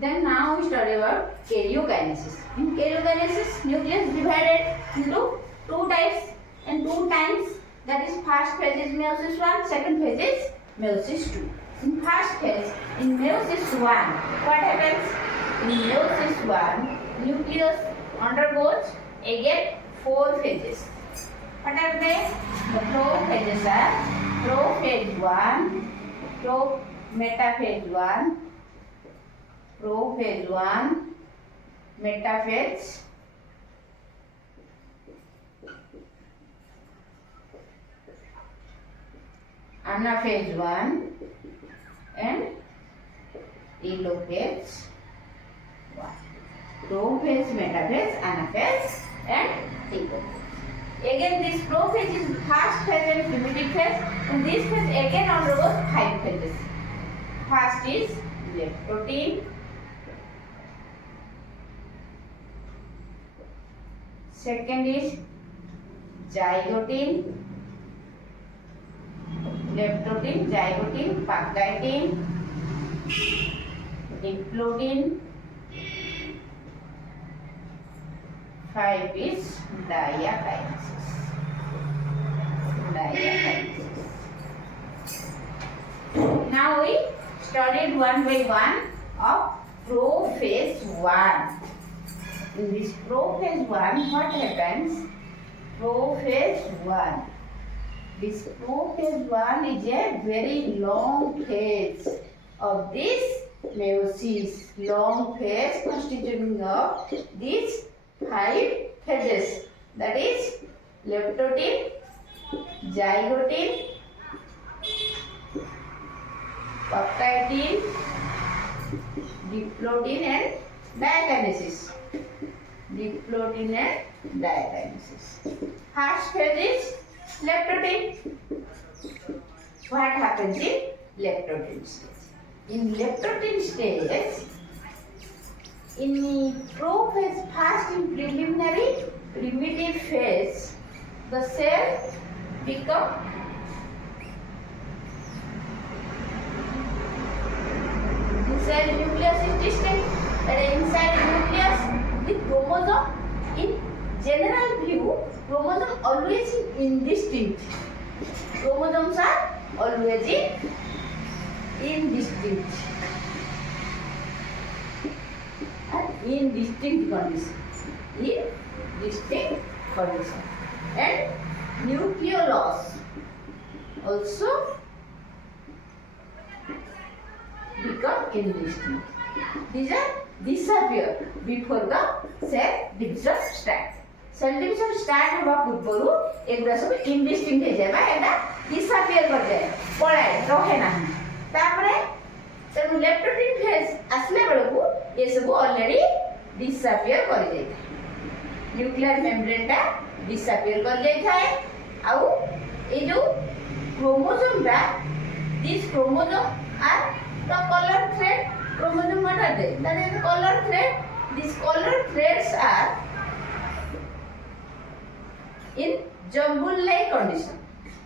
Then now we study about karyokinesis. In karyokinesis, nucleus divided into two types and two times. That is, first phase is meiosis 1, second phase is meiosis 2. In first phase, in meiosis 1, what happens? In meiosis 1, nucleus undergoes again 4 phases. What are they? The prophases are prophase 1, metaphase 1, prophase 1, metaphase, anaphase 1 and telophase 1. Prophase, metaphase, anaphase and telophase. Again, this prophase is first phase and primitive phase, and this phase again undergoes 5 phases. First is leptotin, second is zygotin, leptotin, zygotin, packaging, diplotin, 5 is diakinesis. Now we studied one by one of prophase 1. In this prophase 1, what happens? Prophase 1. This prophase 1 is a very long phase of this meiosis. Long phase constituting of these 5 phases. That is leptotin, zygotin, peptidin, diplotin and diakinesis. Diplotin and diakinesis. First phase is leptotin. What happens in leptotin stage? In leptotin stage, in prophase, first in preliminary primitive phase, the cell become inside nucleus is distinct. And inside nucleus, the chromosome, in general view, chromosome always indistinct. Chromosomes are always indistinct. In distinct condition. And nucleolus also become indistinct. These are disappear before the cell division start. Cell division start होगा पूर्वरु एगुड़ा सब indistinct हो जाए बा एटा disappear कर जाए पलाए रहे ना तापरे तेनु leptotin phase आसले बेलकु ये सब ऑलरेडी disappear कर जाए न्यूक्लियर मेम्ब्रेन टा disappear कर जाए थाए आउ ये जो क्रोमोसोम टा this chromosome are the color thread. Chromosome what are they? That is the color thread. These color threads are in jumble-like condition.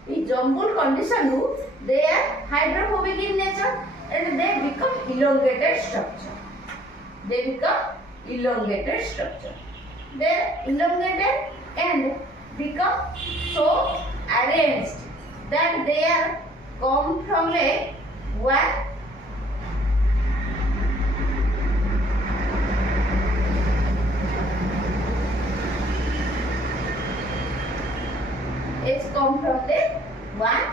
In jumble condition, they are hydrophobic in nature and they become elongated structure. They are elongated and become so arranged that they are come from a one it's come from the one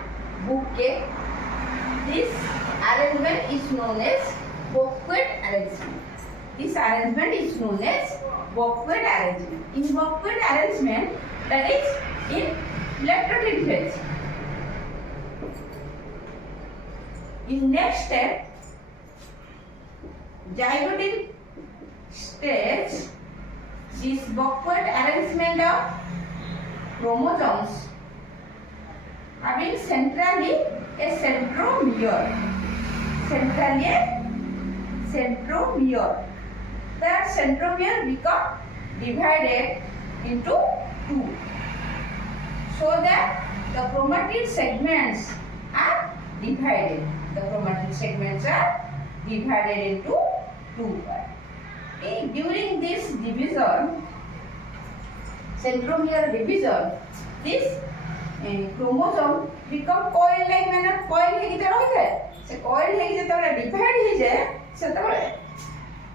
bouquet. This arrangement is known as bouquet arrangement. This arrangement is known as bouquet arrangement. In bouquet arrangement, that is in leptotin phase. In next step, zygotin stage, this backward arrangement of chromosomes having centrally a centromere. That centromere become divided into two, so that the chromatid segments are divided. The chromatid segments are divided into 2 part. During this division, centromere division, this chromosome become coil like manner. Coil ହେଇକି ତ ରହିଥାଏ, ସେ coil ହେଇକି ଯେତେବେଳେ divide ହେଇଯାଏ ସେତେବେଳେ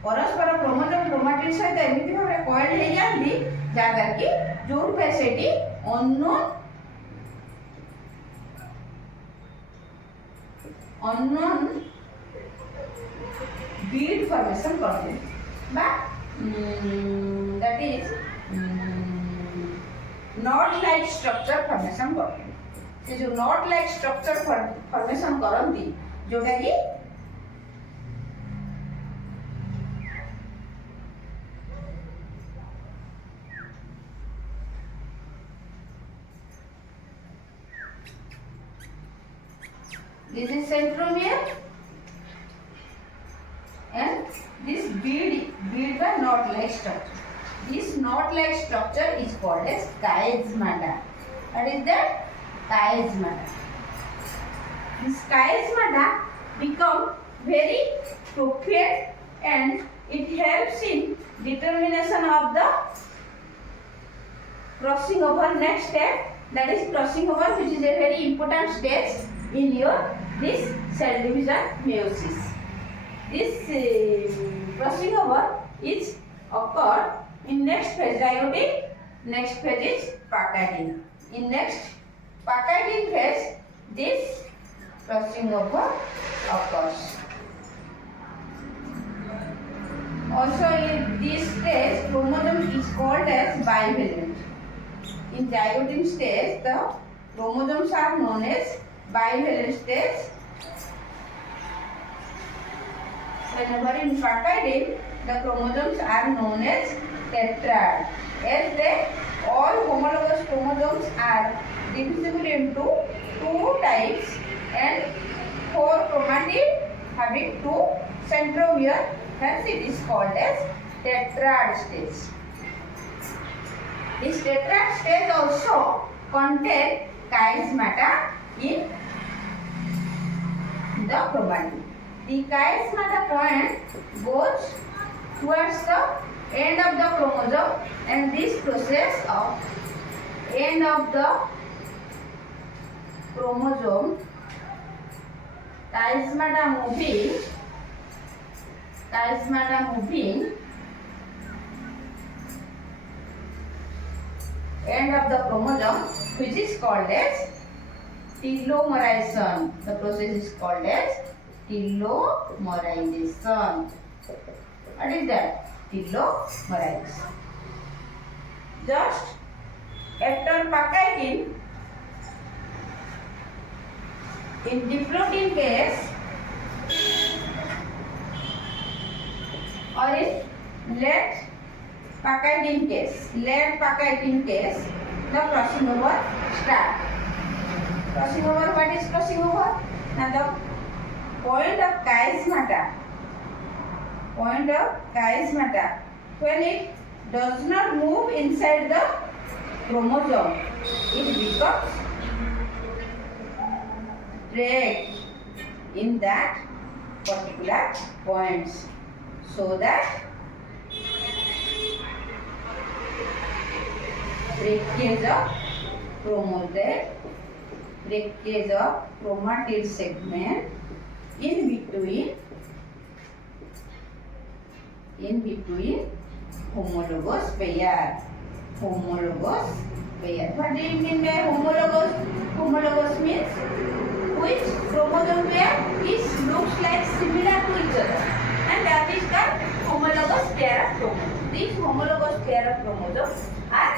परस्पर chromosome chromatin सहित एमिति भाबरे coil ହେଇଯାନ୍ତି ଯାହାଦ୍ୱାରା କି ଯୋଉଠି ପାଇଁ ସେଠି unknown bead formation करते हैं बा that is knot like structure formation करते हैं से जो knot like structure formation करती जोटा कि this is centromere and this bead by knot like structure. This knot like structure is called as chiasmata. What is that? Chiasmata. This chiasmata become very proficient and it helps in determination of the crossing over next step, that is crossing over, which is a very important stage in your this cell division meiosis. This crossing over is occurred in next phase zygotic, next phase is Pachydian. In next Pachydian phase, this crossing over occurs. Also in this stage, chromosome is called as bivalent. In zygotic stage, the chromosomes are known as bivalent stage. Whenever in Pachydian, the chromosomes are known as tetrad. As they all homologous chromosomes are divisible into 2 types and 4 chromatid having 2 centromere, hence it is called as tetrad stage. This tetrad stage also contain chiasmata in the chromatid. The chiasmata point goes towards the end of the chromosome and this process of end of the chromosome, chiasmata moving end of the chromosome, which is called as telomerization. The process is called as telomerization. What is that? Telomerization. Just after Pachydian, in diploidin case or in late Pachydian case, the crossing over start. Crossing over, what is crossing over? Now the point of chiasmata, when it does not move inside the chromosome, it becomes trapped in that particular points, so that breakage of chromatid segment in between homologous pair. What do you mean by homologous? Homologous means which chromosome pair looks like similar to each other, and that is the homologous pair of chromosomes. These homologous pair of chromosomes are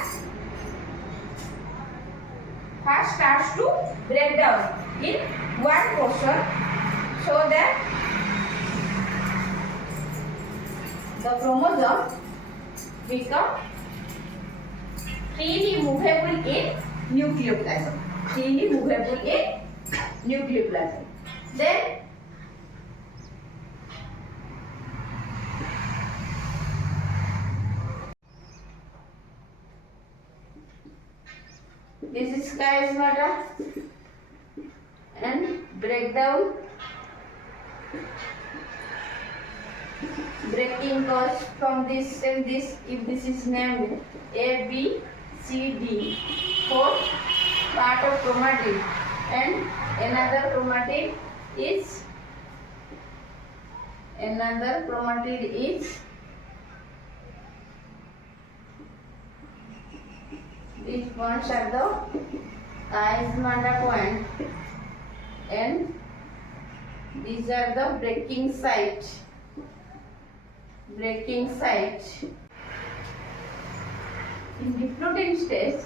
first starts to break down in one portion, so that the chromosome become freely movable in nucleoplasm. Then this is chiasmata and breakdown. breaking occurs from this and this. If this is named A, B, C, D, fourth part of chromatid, and another chromatid is these points are the chiasmata point, and these are the breaking site. In diplotin stage,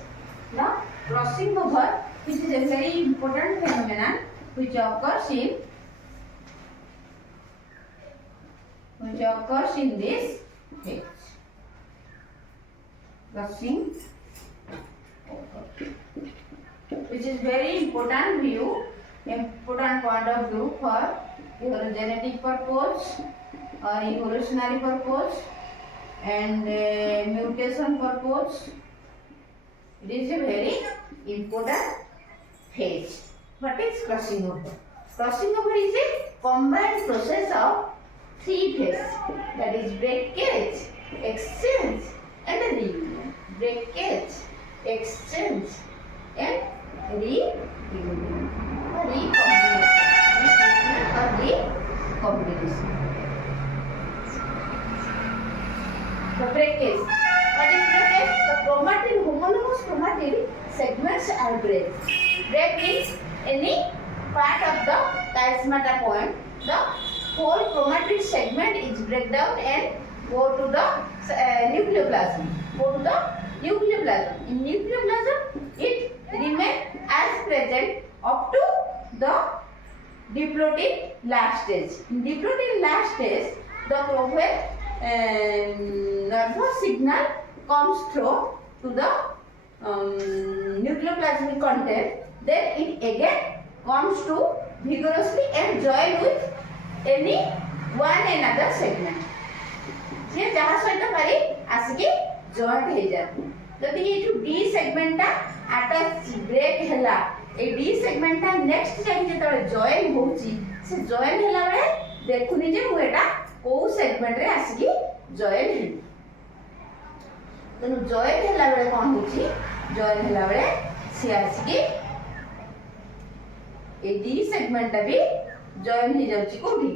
the crossing over, which is a very important phenomenon, which occurs in this phase. Crossing over, which is very important point of view for your genetic purpose or evolutionary purpose and mutation purpose. It is a very important phase. What is crossing over? Crossing over is a combined process of three phases, that is breakage, exchange and reunion. Breakage, exchange and reunion or recombination. The breakage. What is breakage? The chromatid, homologous chromatid segments are break. Break means any part of the chiasmata point, the whole chromatid segment is break down and go to the nucleoplasm. In nucleoplasm, it remains as present up to the diplotin last stage. In diplotin last stage, the nervous signal comes through to the nucleoplasmic content, then it again comes to vigorously and join with any one another segment. जे जहाँ सहित पारी आसिकी joint हो जाती जदि ये जो D segment टा attach break हैला ए डी सेगमेंट टा नेक्स्ट जाई जेतले जॉइन होची से जॉइन हैला बेले देखुनी जे मु एटा को सेगमेंट रे आसिकी जॉइन हे तनु जॉइन हैला बेले कोन होची जॉइन हैला बेले से आसिकी ए डी सेगमेंट टा भी जॉइन हो जाउची कोठी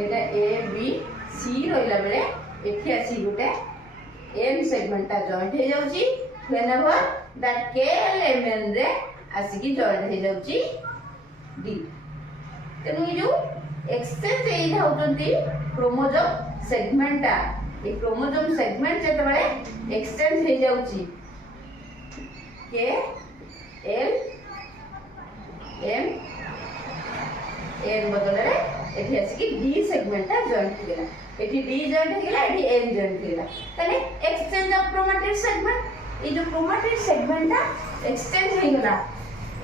एटा ए बी सी रहिला बेले एठी आसी गुटे एम सेगमेंट ता जॉइंट हे जाउची व्हेनेवर दैट के एल एम रे आसी की जॉइंट हे जाउची डी तनु जो एक्सचेंज ए होउतंती क्रोमोसोम सेगमेंट ता ए क्रोमोसोम सेगमेंट जेते बेले एक्सचेंज हे जाउची के एल एम एन बदले एठी आसी डी सेगमेंट ता जॉइंट हो गेला एठी डी जॉइंट हो गेला एठी एन जॉइंट हो गेला तने एक्सचेंज ऑफ क्रोमैटिड सेगमेंट ए जो क्रोमैटिड सेगमेंट ता एक्सचेंज हो गेला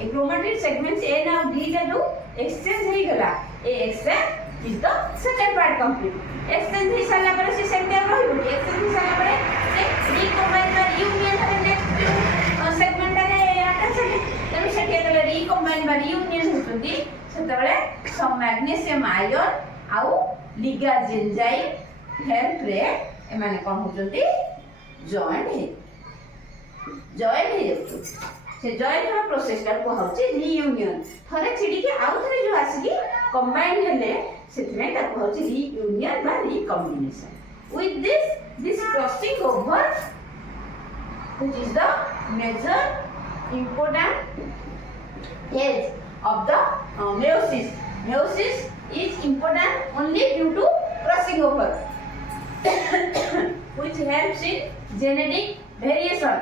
ए क्रोमैटिड सेगमेंट्स एन और डी का जो एक्सचेंज हो गेला ए exchange is the second part complete exchange हो साला पर से सेकंड रहइबो एक्सचेंज हो साला पर से रिकंबाइन बा यूनियन हबे नेक्स्ट सेगमेंट रे अटैच हे तने सेठी एतले रिकंबाइन बा यूनियन होतंती सेतबेले some magnesium ion आउ लिगाज एंजाइम हेल्प रे एमाने कोन होजंती जॉइंट हे जतो से जॉइंट हा प्रोसेस का को होची रीयूनियन थरे छिडी के आउ थरे जो आसीकी कंबाइन हेले सेथमे ता को होची रीयूनियन बा recombination with this crossing over which is the major important phase of the meiosis. Meiosis is important only due to crossing over, which helps in genetic variation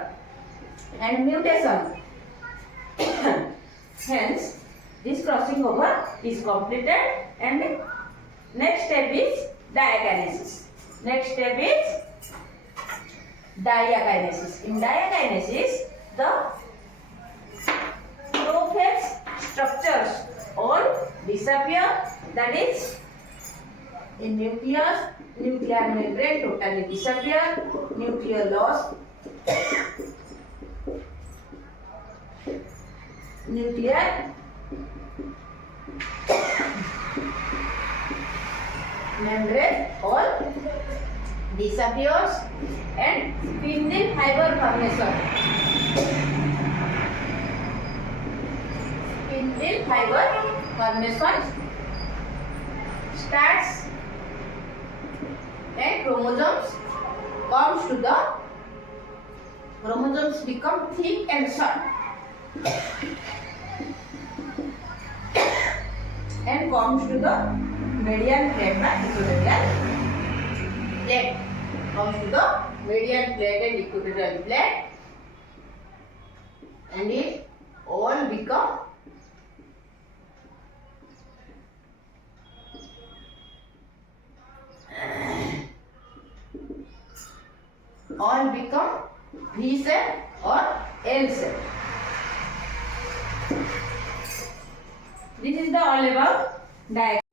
and mutation. Hence, this crossing over is completed, and next step is diakinesis. Next step is diakinesis. In diakinesis, the prophase structures all disappear, that is in nucleus nuclear membrane totally disappear, nuclear loss nuclear membrane all disappears and spindle fiber formation. Spindle fiber formation starts and chromosomes become thick and short and comes to the median plate by equatorial plate. Comes to the median plate and equatorial plate, and it all become V shape or L shape. This is the all about diagram.